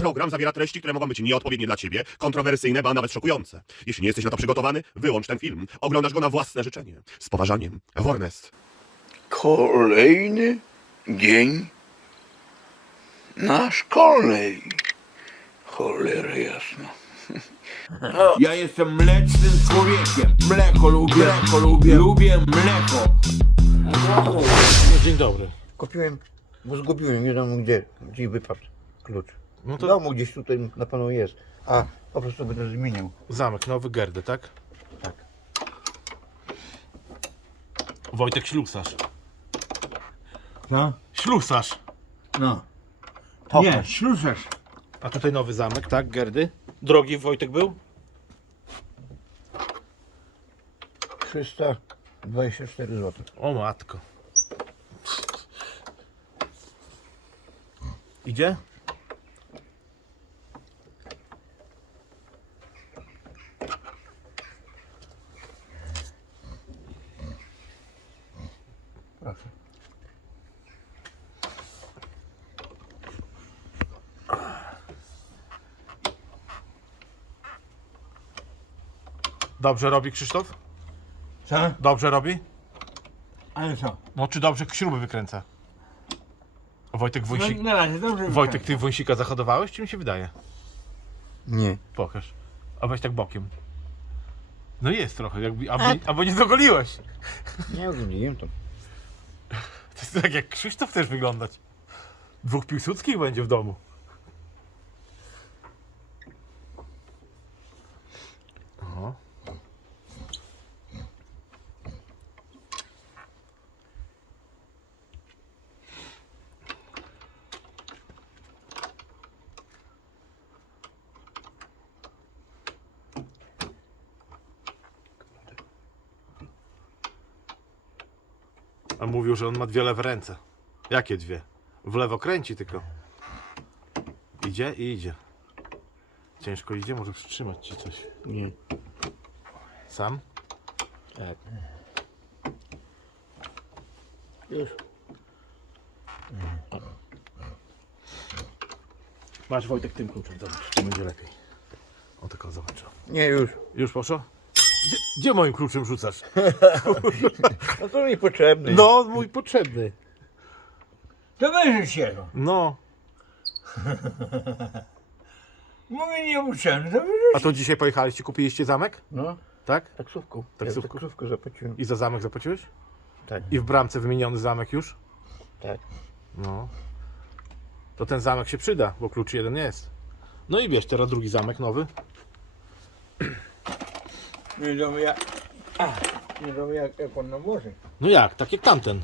Program zawiera treści, które mogą być nieodpowiednie dla ciebie, kontrowersyjne, ba nawet szokujące. Jeśli nie jesteś na to przygotowany, wyłącz ten film. Oglądasz go na własne życzenie. Z poważaniem. Warnest. Kolejny dzień na szkolnej. Cholera jasna. Ja jestem mlecznym człowiekiem. Mleko lubię, mleko lubię, lubię mleko. No, dzień dobry. Kupiłem, bo zgubiłem, nie wiem gdzie, gdzie wypadł klucz. No W to domu gdzieś tutaj na pewno jest, a po prostu będę zmieniał. zamek nowy Gerdy, tak? Tak. Wojtek Ślusarz. No, Ślusarz! no. Pokaż. Nie, ślusarz. A tutaj nowy zamek, tak? Gerdy? Drogi Wojtek był? 324 zł. O matko. Idzie? Proszę. Dobrze robi Krzysztof? Co? Dobrze robi? Ale co? No czy dobrze śruby wykręca? Wojtek No, Wąsik... na razie dobrze Wojtek, ty wąsika zahodowałeś, czy mi się wydaje? Nie. Pokaż. A weź tak bokiem. No jest trochę, jakby, albo, E. albo nie dogoliłeś. Nie oglądałem to. To jest tak jak Krzysztof też wyglądać. Dwóch Piłsudskich będzie w domu. O. A mówił, że on ma dwie lewe ręce. Jakie dwie? W lewo kręci tylko. Idzie i idzie. Ciężko idzie, może przytrzymać ci coś. Nie. Sam? Tak. Już. Masz Wojtek tym kluczem, zobacz, to będzie lepiej. O tylko zobacz. Nie, już. Już poszło? Gdzie, gdzie moim kluczem rzucasz? No to mi potrzebny. No, mój potrzebny. To weź się. No. Mówię niepotrzebny, to A to dzisiaj pojechaliście, kupiliście zamek? No, Tak? taksówką. Taksówką? Ja taksówkę zapłaciłem. I za zamek zapłaciłeś? Tak. I w bramce wymieniony zamek już? Tak. No. To ten zamek się przyda, bo klucz jeden jest. No i bierz teraz drugi zamek nowy. Nie wiadomo jak... A, nie wiadomo jak, jak on nam może. No jak, tak jak tamten.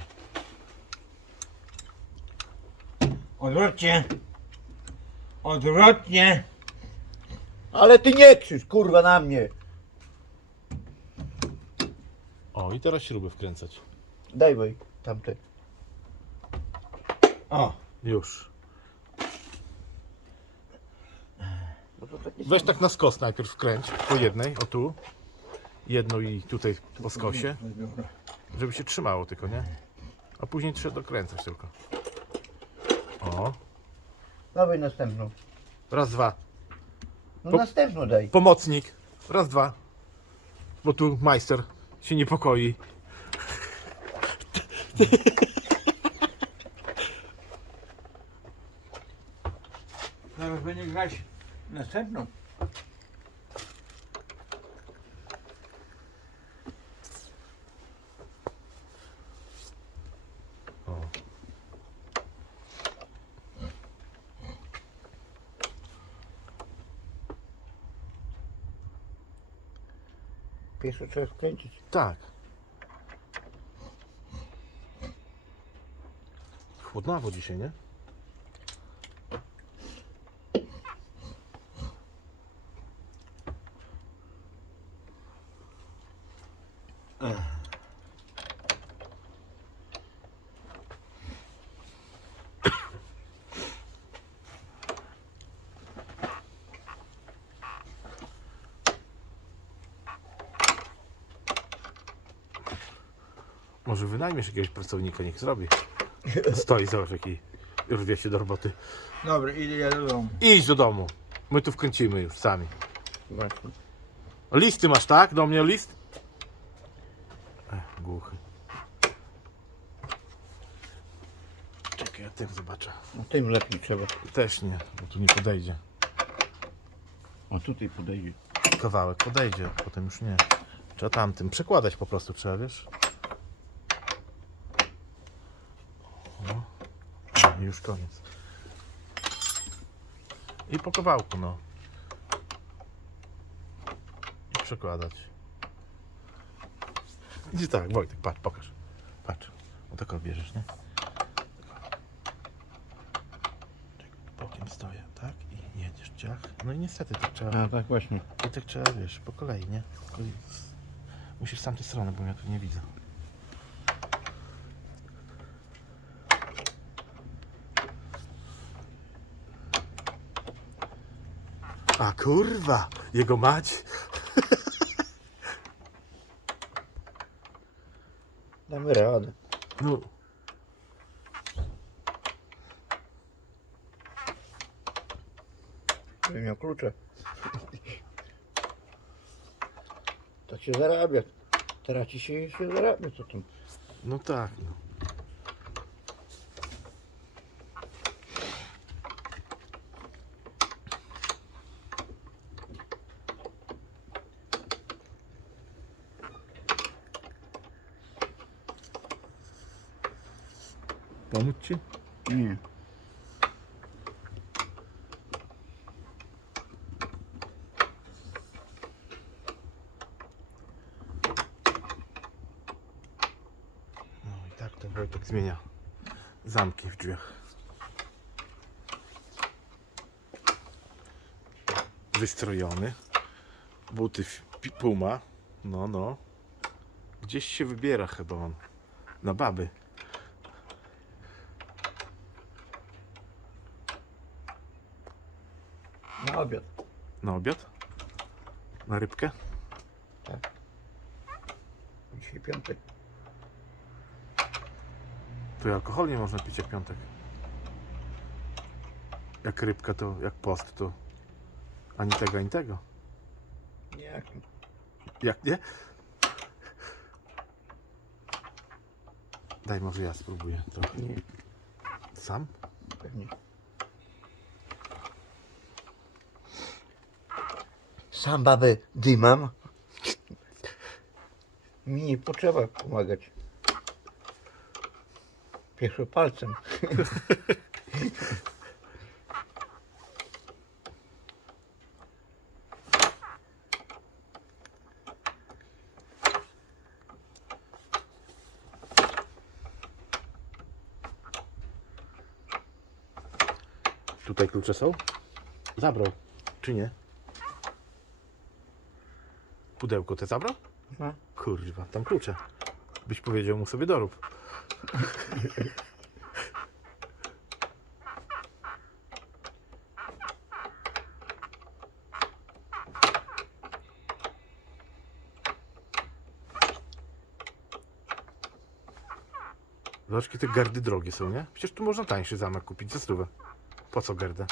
Odwrotnie. Odwrotnie. Ale ty nie krzycz, kurwa, na mnie. O, i teraz śruby wkręcać. Daj woj, tamte. O, Już. No to takie Weź tak na skos najpierw wkręć po jednej, o tu. Jedną i tutaj po skosie, żeby się trzymało tylko, nie? A później trzeba dokręcać tylko. O, Dawaj następną. raz, dwa. No Po- następną daj. Pomocnik, raz, dwa. Bo tu majster się niepokoi. zaraz będzie grać następną. Pierwsze trzeba wkręcić. Tak. Chłodnawo dzisiaj, nie? Może wynajmiesz jakiegoś pracownika, niech zrobi. Stoi, zobacz jaki rwie się do roboty. Dobra, idę ja do domu. Idź do domu. My tu wkręcimy już sami. Właśnie. Listy masz, tak? Do mnie list? Ech, głuchy. Czekaj, ja tym zobaczę. No tym lepiej trzeba. Też nie, bo tu nie podejdzie. O tutaj podejdzie. Kawałek podejdzie, potem już nie. Trzeba tamtym przekładać po prostu trzeba, wiesz? O. I już koniec. I po kawałku, no. I przekładać. I tak, Wojtek, patrz, pokaż. Patrz. O tak bierzesz, nie? Czekaj, Bokiem stoję, tak? I jedziesz, ciach. No i niestety tak trzeba. A tak właśnie. I tak trzeba, wiesz, po kolei, nie? Tylko Musisz z tamtej strony, bo ja tu nie widzę. A kurwa, jego mać. Damy radę. No, Żeby miał klucze. Tak się zarabia. Traci się i się zarabia. Co tam? no tak, no. Pomóc ci? Nie. No i tak to Wojtek zmienia zamki w drzwiach. Wystrojony. Buty Puma. No, no. Gdzieś się wybiera chyba on. Na baby. Obiad. Na obiad? Na rybkę? Dzisiaj piątek. To i alkohol nie można pić jak piątek. Jak rybka to, jak post to ani tego, ani tego. Nie. Jak nie? Daj może ja spróbuję trochę. Nie. Sam? Pewnie. Sam babę dymam. Mi nie potrzeba pomagać. Pieszo palcem. Tutaj klucze są? Zabrał. Czy nie? Pudełko te zabrał? No. Kurwa, tam klucze. Byś powiedział mu sobie dorób. Zobacz, jakie te gardy drogie są, nie? Przecież tu można tańszy zamek kupić za stówę. Po co gardę?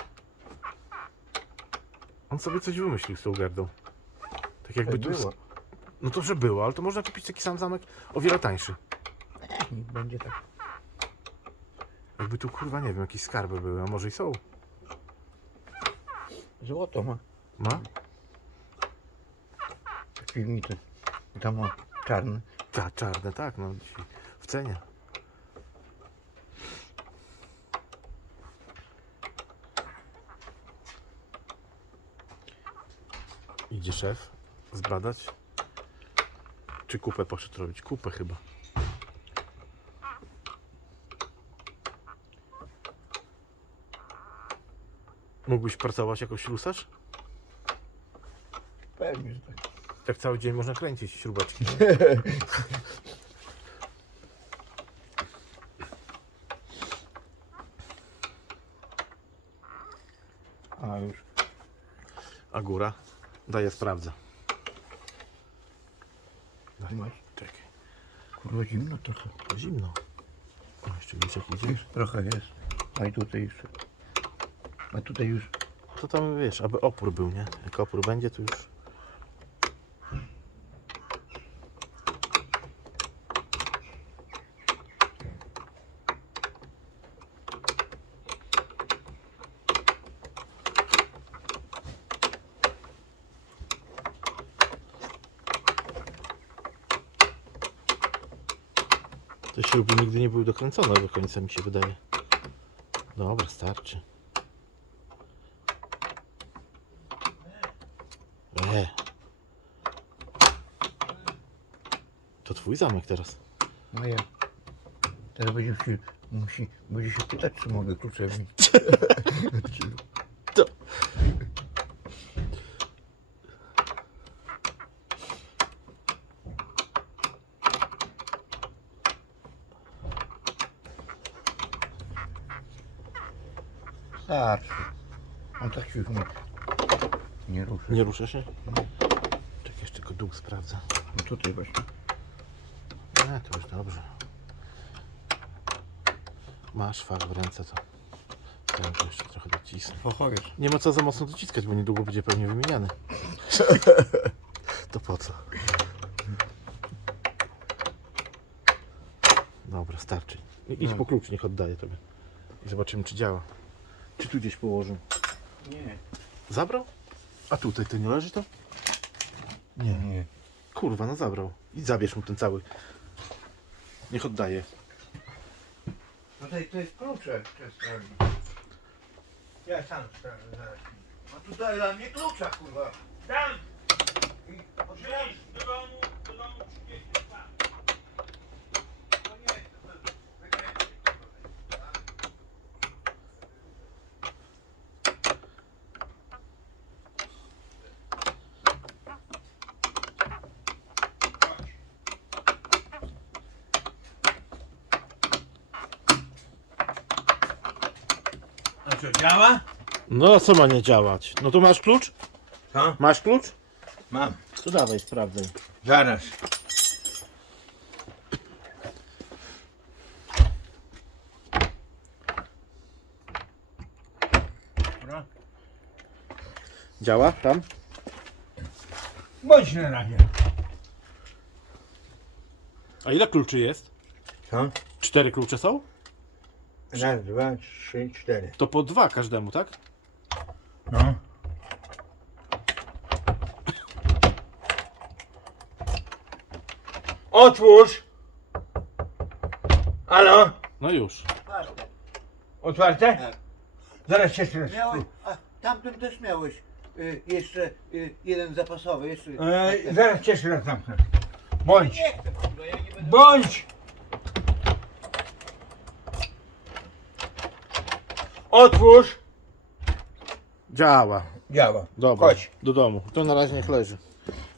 On sobie coś wymyślił z tą gardą. Tak jakby tu... Było. No to, że było, ale to można kupić taki sam zamek o wiele tańszy. Nie będzie tak. Jakby tu kurwa nie wiem, jakieś skarby były, a może i są. Złoto ma. Ma? Piwnicy. Tam ma czarne. Ta, czarne, tak, no dzisiaj w cenie. Idzie szef zbadać. Czy kupę poszedł robić? Kupę chyba. Mógłbyś pracować jako ślusarz? Pewnie, że tak. Tak cały dzień można kręcić śrubeczki. A już. A góra? Daję sprawdzę. Daj, Masz. czekaj. Kurwa zimno trochę. Zimno. O, jeszcze widzisz jak idzie? Trochę jest. A i tutaj jeszcze. A tutaj już. To tam wiesz, aby opór był, nie? Jak opór będzie, to już. Śruby nigdy nie były dokręcone do końca, mi się wydaje. Dobra, starczy. E. To twój zamek teraz. No ja. Teraz będzie się, musi, będzie się pytać, czy mogę klucze mieć. Starczy. On tak się już nie, nie ruszy. Nie rusza się? Czekaj, jeszcze tylko dół sprawdzę. No tutaj właśnie. Nie, to już dobrze. Masz fach w ręce, to to jeszcze trochę docisnę. Fachowiec. Nie ma co za mocno dociskać, bo niedługo będzie pewnie wymieniany. to po co? Dobra, starczy. I- Idź No. po klucz, niech oddaję tobie. I zobaczymy, czy działa. Czy tu gdzieś położył? Nie. Zabrał? A tutaj to nie leży to? Nie, nie. Kurwa, no zabrał. I zabierz mu ten cały. Niech oddaje. Tutaj to jest klucze. Sprawdzić. Ja sam sprawdzę zaraz. A tutaj dla mnie klucza, kurwa. Tam! Przyjdź do domu, do domu przyjdziecie, tam. No nie, to to wykręcę. A co, działa? No, co ma nie działać? No to masz klucz? Co? Masz klucz? Mam. To dawaj, sprawdzaj. Zaraz. Dobra. Działa tam? Bądź na razie. A ile kluczy jest? Co? Cztery klucze są? Raz, dwa, trzy, cztery. To po dwa każdemu, tak? No. Otwórz! Halo? No już. Otwarte? Tak. Zaraz jeszcze raz. Miałeś, a tamten też miałeś y, jeszcze y, jeden zapasowy. Jeszcze. E, zaraz cię jeszcze raz zamknę. Bądź! Nie chcę, kurwa, ja nie będę. Bądź! Otwórz! Działa. Działa. Dobra. Chodź. Do domu. To na razie niech leży.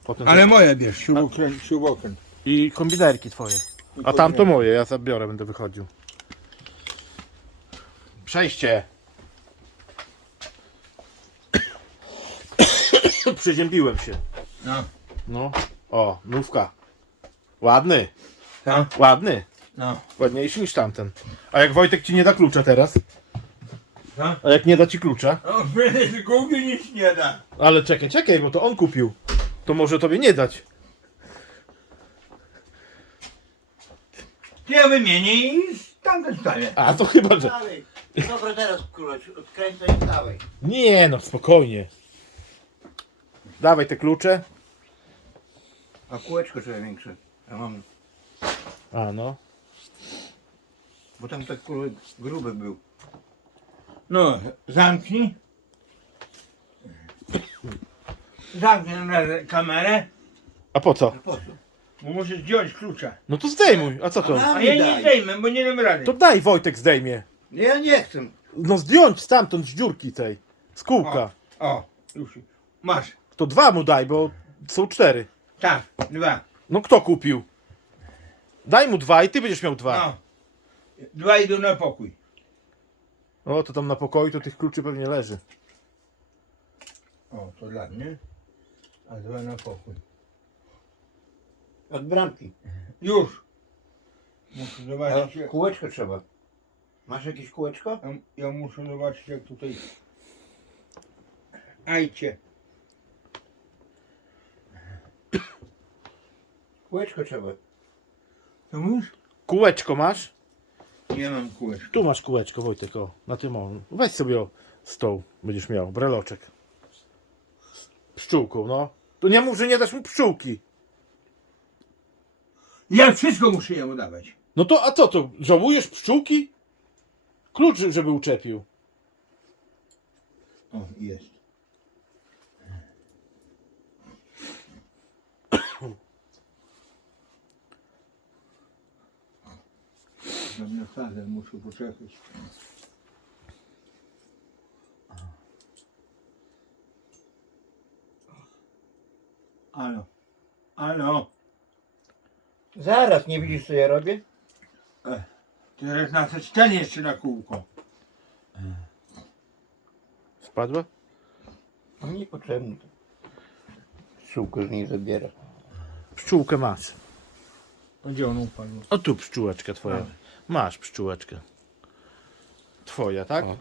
Potem Ale moje bierz, śrubokręt, śrubokręt. I kombinerki twoje. A tam to moje, ja zabiorę, będę wychodził. Przejście. Przeziębiłem się. No. No. O, nówka. Ładny, Co? ładny. No. Ładniejszy niż tamten. A jak Wojtek ci nie da klucza teraz? Co? A jak nie da ci klucza? O, przecież gubi nic nie da. Ale czekaj, czekaj, bo to on kupił. To może tobie nie dać. Ja wymienię i tam dostawię. A to chyba, że. Dalej. Dobra, teraz kurwa, odkręcaj i stawaj. Nie no, spokojnie. Dawaj te klucze. A kółeczko trzeba większe. Ja mam. A no. Bo tam tak kurwa gruby był. No, zamknij. Zamknij na razie kamerę, A po co? A po co? bo muszę zdjąć klucza. No to zdejmuj. A co to? A ja nie zdejmę, bo nie dam rady. To daj Wojtek zdejmie. Ja nie chcę. No zdjąć stamtąd z dziurki tej. Z kółka. O, już. Masz. To dwa mu daj, bo są cztery. Tak, dwa. No kto kupił? Daj mu dwa i ty będziesz miał dwa. No. Dwa idą na pokój. O, to tam na pokoju to tych kluczy pewnie leży. O, to dla mnie. A dwa na pokój. Od bramki. Już. Muszę zobaczyć. kółeczko trzeba. Masz jakieś kółeczko? Ja, ja muszę zobaczyć jak tutaj... Ajcie. Kółeczko trzeba. To mówisz? Kółeczko masz? Nie mam kółeczka. Tu masz kółeczko, Wojtek, o, na tym o. Weź sobie o stoł, będziesz miał, breloczek. Z Pszczółką, no. To nie mów, że nie dasz mu pszczółki. Ja wszystko muszę jemu dawać. No to, a co to, żałujesz pszczółki? Klucz, żeby uczepił. O, jest. Mam naprawdę, muszę poczekać. Alo. Alo. Zaraz, nie widzisz co ja robię? Teraz na ten jeszcze na kółko. Spadła? No niepotrzebny. Pszczółko z niej zabiera. Pszczółkę masz. Gdzie on upadł? O tu pszczółeczka twoja. Masz pszczółeczkę. Twoja, tak? O.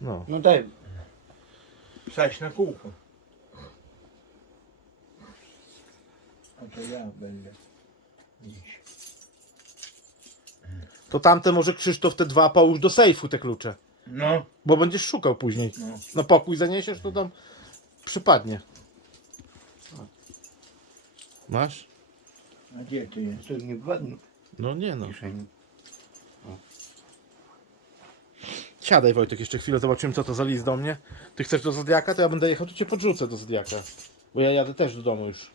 No. No daj. Psać na kółko. A to ja będę. Iść. To tamte może Krzysztof te dwa połóż do sejfu te klucze. No. Bo będziesz szukał później. No. Na pokój zaniesiesz, to tam przypadnie. Masz? A gdzie ty jest? To nie wpadnie No nie no. w kieszeni. Siadaj Wojtek jeszcze chwilę, zobaczymy co to za list do mnie. Ty chcesz do Zodiaka, to ja będę jechał, to cię podrzucę do Zodiaka. Bo ja jadę też do domu już.